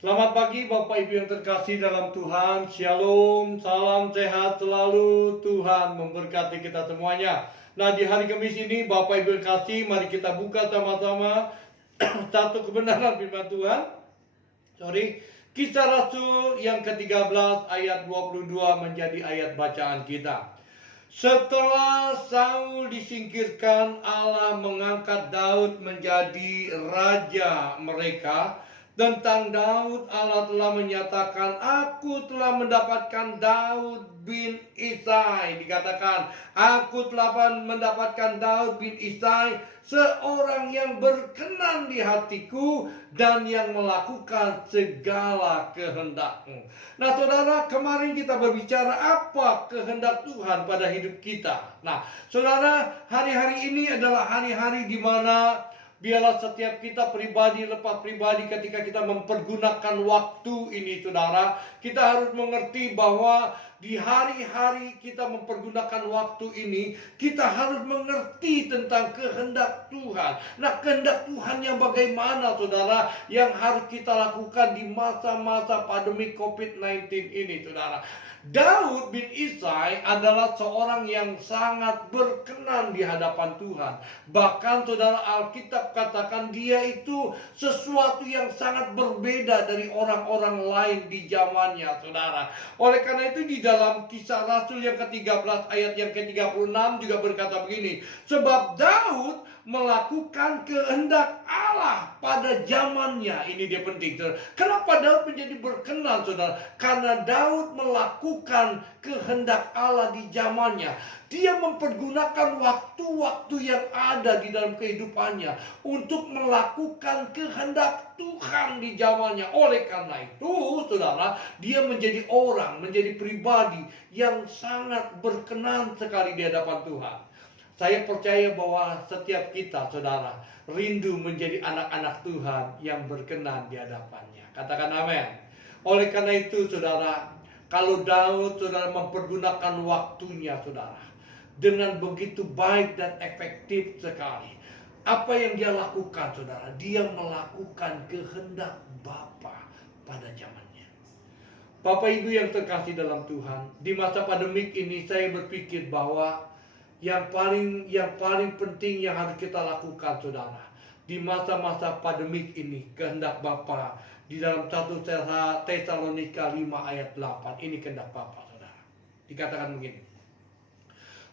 Selamat pagi Bapak Ibu yang terkasih dalam Tuhan. Shalom, salam sehat selalu. Tuhan memberkati kita semuanya. Nah, di hari Kamis ini Bapak Ibu yang terkasih, mari kita buka sama-sama satu kebenaran firman Tuhan. Kisah Rasul yang ke-13 ayat 22 menjadi ayat bacaan kita. Setelah Saul disingkirkan, Allah mengangkat Daud menjadi raja mereka. Tentang Daud, Allah telah menyatakan, aku telah mendapatkan Daud bin Isai. Dikatakan, aku telah mendapatkan Daud bin Isai, seorang yang berkenan di hatiku dan yang melakukan segala kehendakmu. Nah saudara, kemarin kita berbicara apa kehendak Tuhan pada hidup kita. Nah saudara, hari-hari ini adalah hari-hari di mana biarlah setiap kita pribadi lepas pribadi ketika kita mempergunakan waktu ini saudara, kita harus mengerti bahwa di hari-hari kita mempergunakan waktu ini, kita harus mengerti tentang kehendak Tuhan. Nah, kehendak Tuhan yang bagaimana saudara, yang harus kita lakukan di masa-masa pandemi COVID-19 ini saudara. Daud bin Isai adalah seorang yang sangat berkenan di hadapan Tuhan. Bahkan saudara, Alkitab katakan dia itu sesuatu yang sangat berbeda dari orang-orang lain di zamannya saudara. Oleh karena itu di dalam Kisah Rasul yang ke-13 ayat yang ke-36 juga berkata begini. Sebab Daud melakukan kehendak Allah pada zamannya. Ini dia penting saudara. Kenapa Daud menjadi berkenan saudara? Karena Daud melakukan kehendak Allah di zamannya. Dia mempergunakan waktu-waktu yang ada di dalam kehidupannya untuk melakukan kehendak Tuhan di zamannya. Oleh karena itu saudara, dia menjadi orang, menjadi pribadi yang sangat berkenan sekali di hadapan Tuhan. Saya percaya bahwa setiap kita saudara rindu menjadi anak-anak Tuhan yang berkenan di hadapannya. Katakan amin. Oleh karena itu saudara, kalau Daud saudara mempergunakan waktunya saudara dengan begitu baik dan efektif sekali. Apa yang dia lakukan saudara? Dia melakukan kehendak Bapa pada zamannya. Bapak Ibu yang terkasih dalam Tuhan, di masa pandemik ini saya berpikir bahwa yang paling penting yang harus kita lakukan saudara, di masa-masa pandemik ini, kehendak Bapa di dalam 1 Tesalonika 5 ayat 8, ini kehendak Bapa saudara. Dikatakan begini.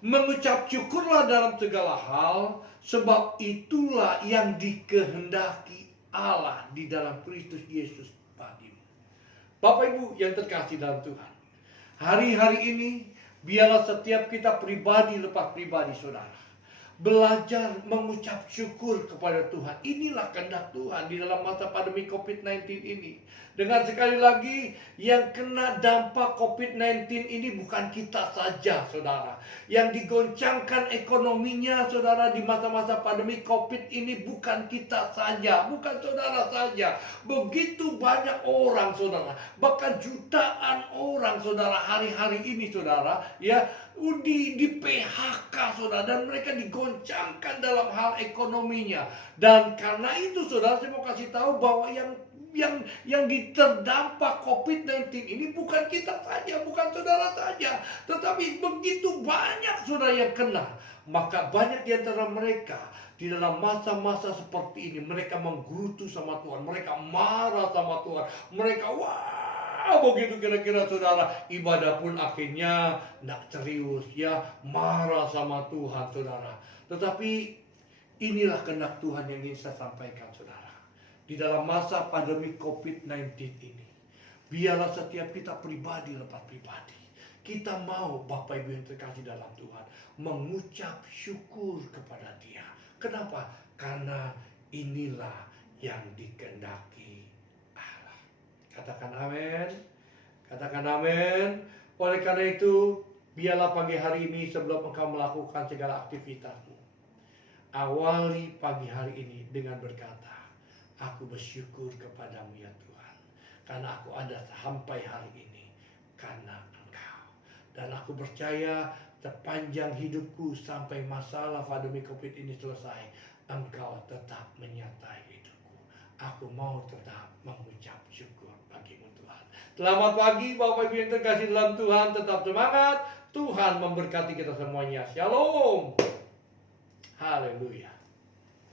Mengucap syukurlah dalam segala hal, sebab itulah yang dikehendaki Allah di dalam Kristus Yesus bagimu. Bapak Ibu yang terkasih dalam Tuhan, hari-hari ini biarlah setiap kita pribadi lepas pribadi saudara belajar mengucap syukur kepada Tuhan. Inilah kehendak Tuhan di dalam masa pandemi COVID-19 ini. Dengan sekali lagi, yang kena dampak COVID-19 ini bukan kita saja saudara. Yang digoncangkan ekonominya saudara di masa-masa pandemi COVID ini bukan kita saja, bukan saudara saja. Begitu banyak orang saudara, bahkan jutaan orang saudara hari-hari ini saudara, ya di PHK saudara, dan mereka digoncangkan dalam hal ekonominya. Dan karena itu saudara, saya mau kasih tahu bahwa yang terdampak COVID-19 ini bukan kita saja, bukan saudara saja, tetapi begitu banyak saudara yang kena. Maka banyak di antara mereka di dalam masa-masa seperti ini mereka menggerutu sama Tuhan, mereka marah sama Tuhan, mereka begitu kira-kira saudara, ibadah pun akhirnya tidak serius, ya marah sama Tuhan saudara. Tetapi inilah kehendak Tuhan yang ingin saya sampaikan saudara. Di dalam masa pandemi COVID-19 ini, biarlah setiap kita pribadi lepas pribadi, kita mau Bapak Ibu yang terkasih dalam Tuhan mengucap syukur kepada Dia. Kenapa? Karena inilah yang dikehendaki Allah. Katakan amin. Katakan amin. Oleh karena itu, biarlah pagi hari ini sebelum engkau melakukan segala aktivitasmu, awali pagi hari ini dengan berkata, aku bersyukur kepadamu ya Tuhan, karena aku ada sampai hari ini karena Engkau. Dan aku percaya sepanjang hidupku sampai masalah pandemi COVID ini selesai, Engkau tetap menyertai hidupku. aku mau tetap mengucap syukur bagimu Tuhan. Selamat pagi Bapak Ibu yang terkasih dalam Tuhan, tetap semangat. Tuhan memberkati kita semuanya. Shalom. Haleluya.